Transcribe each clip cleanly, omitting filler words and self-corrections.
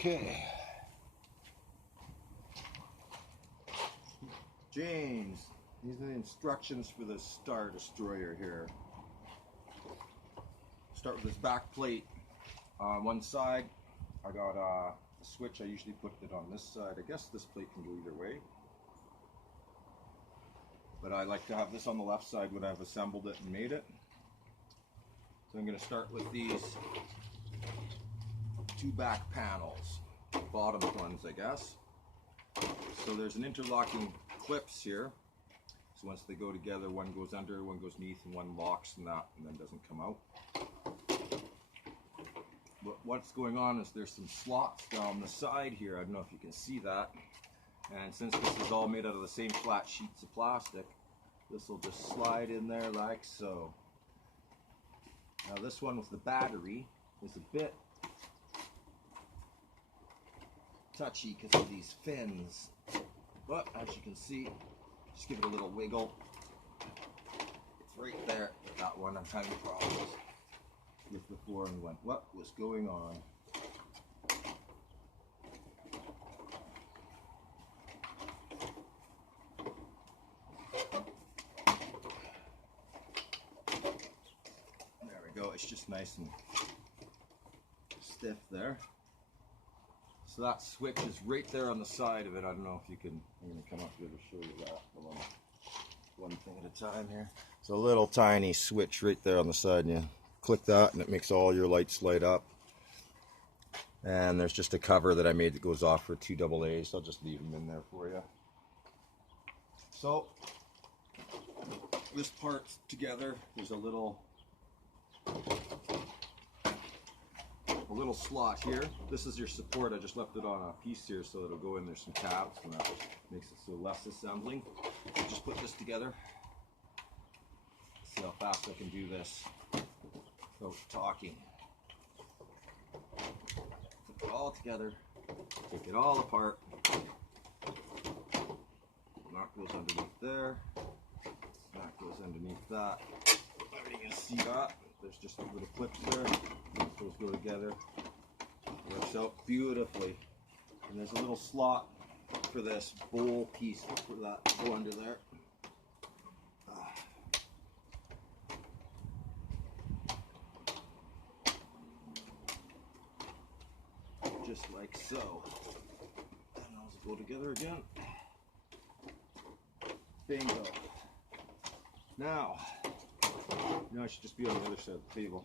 Okay. James, these are the instructions for the Star Destroyer here. Start with this back plate on one side. I got a switch. I usually put it on this side. I guess this plate can go either way, but I like to have this on the left side when I've assembled it and made it. So I'm going to start with these two back panels, bottom ones I guess. So there's an interlocking clips here. So once they go together, one goes under, one goes underneath, and one locks in that and then doesn't come out. But what's going on is there's some slots down the side here. I don't know if you can see that. And since this is all made out of the same flat sheets of plastic, this will just slide in there like so. Now this one with the battery is a bit touchy because of these fins. But as you can see, just give it a little wiggle. It's right there. That one I'm having problems with before and went, what was going on? There we go. It's just nice and stiff there. So that switch is right there on the side of it. I don't know if you can, I'm going to come up here to show you that. One thing at a time here. So a little tiny switch right there on the side, and you click that and it makes all your lights light up. And there's just a cover that I made that goes off for 2 AA's. I'll just leave them in there for you. So this part's together. There's a little slot here. This is your support. I just left it on a piece here so it'll go in. There's some tabs and that makes it so less assembling. So just put this together. See how fast I can do this without talking. Put it all together, take it all apart. That goes underneath there. That goes underneath that. Are you going to see that? There's just little clips there. Those go together. Works out beautifully. And there's a little slot for this bowl piece for that to go under there. Just like so. And those go together again. Bingo. Now I should just be on the other side of the table.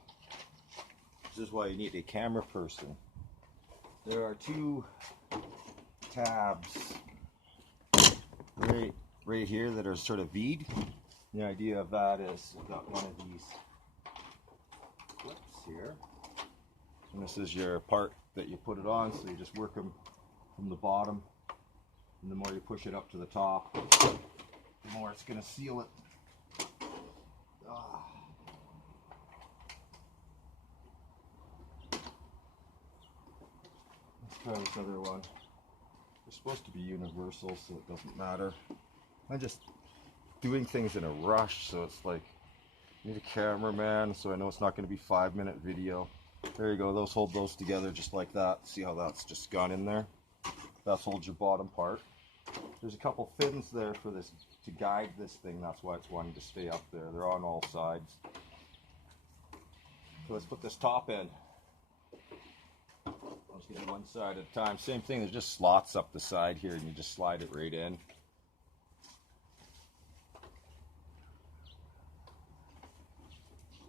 This is why you need a camera person. There are 2 tabs right here that are sort of V'd. The idea of that is I've got one of these clips here. And this is your part that you put it on, so you just work them from the bottom. And the more you push it up to the top, the more it's going to seal it. Let's try this other one. They're supposed to be universal, so it doesn't matter. I'm just doing things in a rush, so it's like, I need a cameraman, so I know it's not going to be 5-minute video. There you go, those hold those together just like that. See how that's just gone in there? That holds your bottom part. There's a couple fins there for this to guide this thing. That's why it's wanting to stay up there. They're on all sides. So let's put this top in. I'll just get one side at a time. Same thing, there's just slots up the side here and you just slide it right in.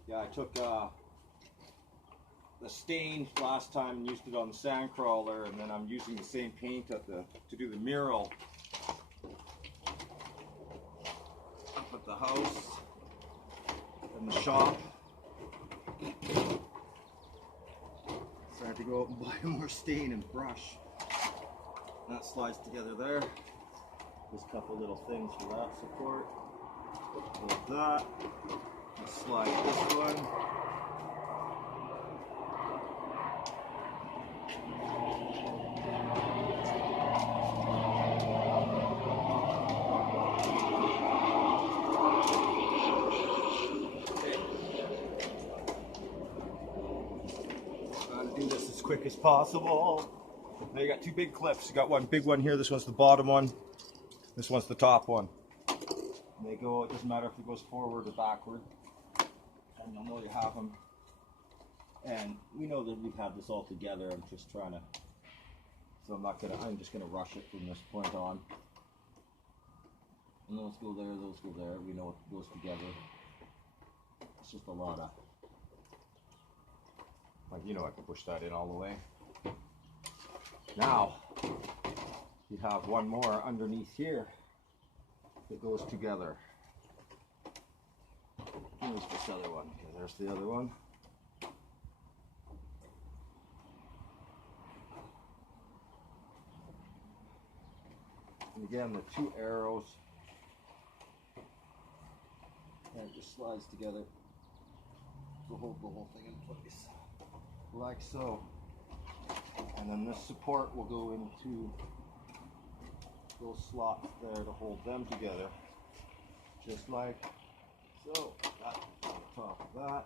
Yeah, I took the stain last time and used it on the sand crawler, and then I'm using the same paint to do the mural up at the house and the shop. So I had to go out and buy more stain and brush. That slides together there. There's a couple little things for that support. Like that. Let's slide this one. Do this as quick as possible. Now you got two big clips. You got one big one here. This one's the bottom one. This one's the top one. And they go, it doesn't matter if it goes forward or backward. And you'll know you have them. And we know that we've had this all together. I'm just trying to, so I'm just gonna rush it from this point on. And those go there, those go there. We know it goes together. It's just a lot of, like, you know, I can push that in all the way. Now, you have one more underneath here that goes together. Here's this other one. Okay, there's the other one. And again, the two arrows, and it just slides together to hold the whole thing in place, like so. And then this support will go into those slots there to hold them together, just like so. That on top of that,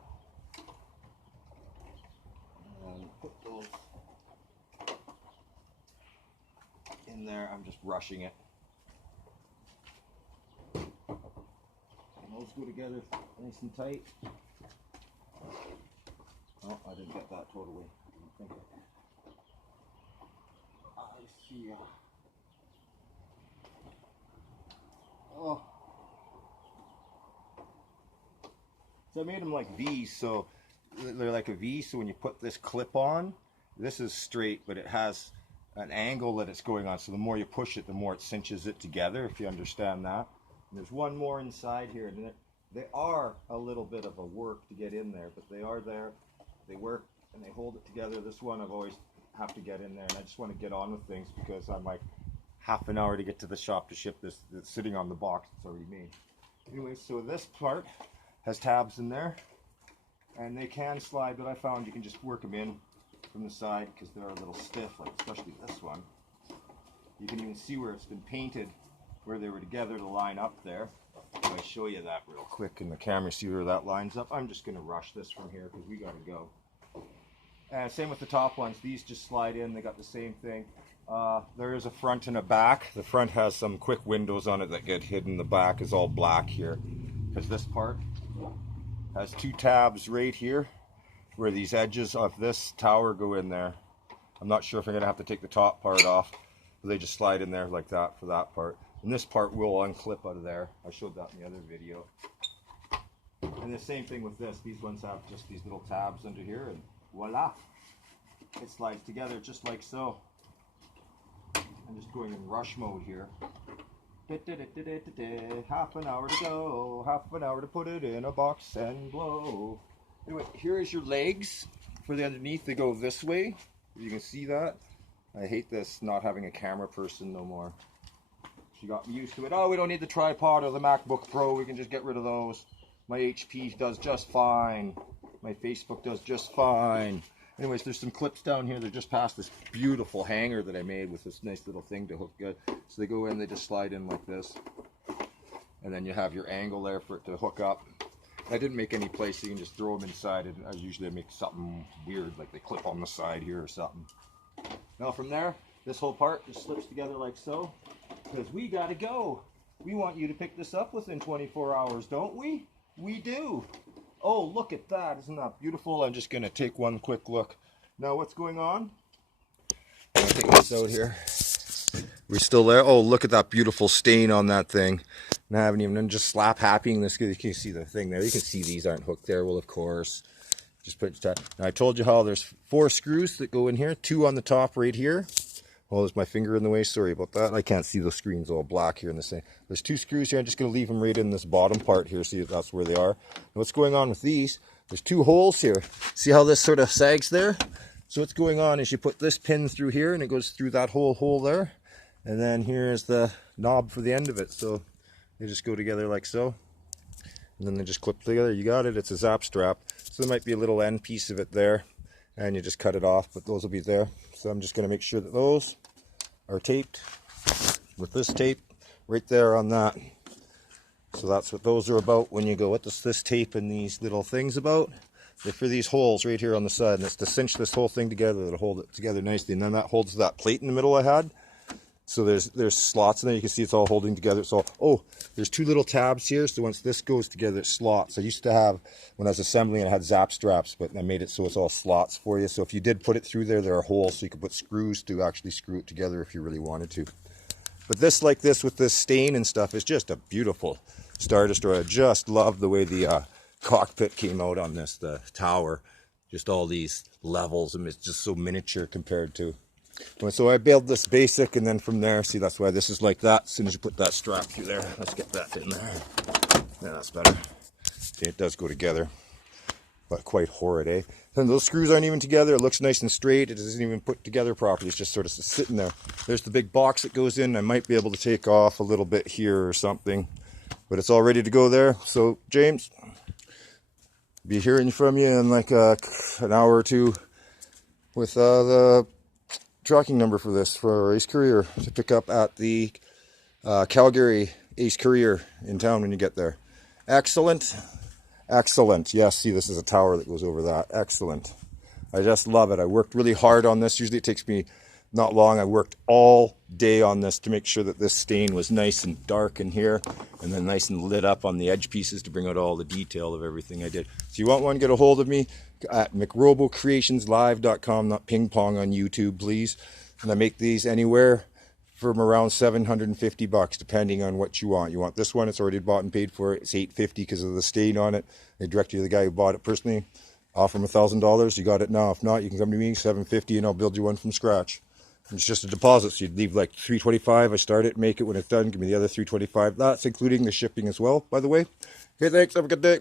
and put those in there. I'm just rushing it. And those go together nice and tight. Oh, I didn't get that totally. I think I see. Oh. So I made them like V's, so they're like a V, so when you put this clip on, this is straight, but it has an angle that it's going on, so the more you push it, the more it cinches it together, if you understand that. And there's one more inside here, and they are a little bit of a work to get in there, but they are there. They work, and they hold it together. This one I've always have to get in there, and I just want to get on with things because I'm like half an hour to get to the shop to ship this. It's sitting on the box that's already made. Anyway, so this part has tabs in there, and they can slide, but I found you can just work them in from the side because they're a little stiff, like especially this one. You can even see where it's been painted, where they were together to line up there. If I show you that real quick in the camera, see where that lines up. I'm just going to rush this from here because we got to go. And same with the top ones. These just slide in. They got the same thing. There is a front and a back. The front has some quick windows on it that get hidden. The back is all black here because this part has two tabs right here where these edges of this tower go in there. I'm not sure if I'm going to have to take the top part off, but they just slide in there like that for that part. And this part will unclip out of there. I showed that in the other video. And the same thing with this. These ones have just these little tabs under here, and voila! It slides together just like so. I'm just going in rush mode here. Half an hour to go, half an hour to put it in a box and blow. Anyway, here is your legs for the underneath. They go this way. You can see that. I hate this not having a camera person no more. She got me used to it. Oh, we don't need the tripod or the MacBook Pro. We can just get rid of those. My HP does just fine. My Facebook does just fine. Anyways, there's some clips down here. They're just past this beautiful hanger that I made with this nice little thing to hook good. So they go in, they just slide in like this. And then you have your angle there for it to hook up. I didn't make any place, so you can just throw them inside. And I usually make something weird, like they clip on the side here or something. Now from there, this whole part just slips together like so. Because we gotta go. We want you to pick this up within 24 hours, don't we? We do. Oh, look at that. Isn't that beautiful? I'm just going to take one quick look. Now, what's going on? I'm going to take this out here. We're still there? Oh, look at that beautiful stain on that thing. And I haven't even done just slap happying this. You can see the thing there. You can see these aren't hooked there. Well, of course. Just put it. Now, I told you how there's 4 screws that go in here. 2 on the top right here. Oh, there's my finger in the way. Sorry about that. I can't see the screen's all black here in the same. There's 2 screws here. I'm just going to leave them right in this bottom part here. See if that's where they are. And what's going on with these? There's 2 holes here. See how this sort of sags there? So what's going on is you put this pin through here and it goes through that whole hole there. And then here's the knob for the end of it. So they just go together like so. And then they just clip together. You got it. It's a zap strap. So there might be a little end piece of it there. And you just cut it off, but those will be there. So I'm just going to make sure that those are taped with this tape right there on that. So that's what those are about when you go, what does this tape and these little things about? They're for these holes right here on the side, and it's to cinch this whole thing together. That'll hold it together nicely, and then that holds that plate in the middle I had. So there's slots in there. You can see it's all holding together. So, oh, there's two little tabs here. So once this goes together, it slots. I used to have, when I was assembling, I had zap straps, but I made it so it's all slots for you. So if you did put it through there, there are holes, so you could put screws to actually screw it together if you really wanted to. But this, like this, with this stain and stuff, is just a beautiful Star Destroyer. I just love the way the cockpit came out on this, the tower. Just all these levels, and it's just so miniature compared to. So I build this basic, and then from there, see, that's why this is like that. As soon as you put that strap through there, let's get that in there. Yeah, that's better. See, it does go together, but quite horrid, eh? And those screws aren't even together. It looks nice and straight. It isn't even put together properly. It's just sort of sitting there. There's the big box that goes in. I might be able to take off a little bit here or something, but it's all ready to go there. So, James, be hearing from you in like an hour or two with the tracking number for this, for Ace Courier to pick up at the Calgary Ace Courier in town when you get there. Excellent. Excellent. Yes, see, this is a tower that goes over that. Excellent. I just love it. I worked really hard on this. Usually it takes me not long. I worked all day on this to make sure that this stain was nice and dark in here, and then nice and lit up on the edge pieces to bring out all the detail of everything I did. So you want one, get a hold of me at McRoboCreationsLive.com, not ping pong on YouTube, please. And I make these anywhere from around $750, depending on what you want. You want this one, it's already bought and paid for. It's $850 because of the stain on it. I direct you to the guy who bought it personally. Offer him $1,000. You got it now. If not, you can come to me, $750, and I'll build you one from scratch. It's just a deposit, so you'd leave like $325. I start it, make it when it's done. Give me the other $325. That's including the shipping as well, by the way. Okay, thanks. Have a good day.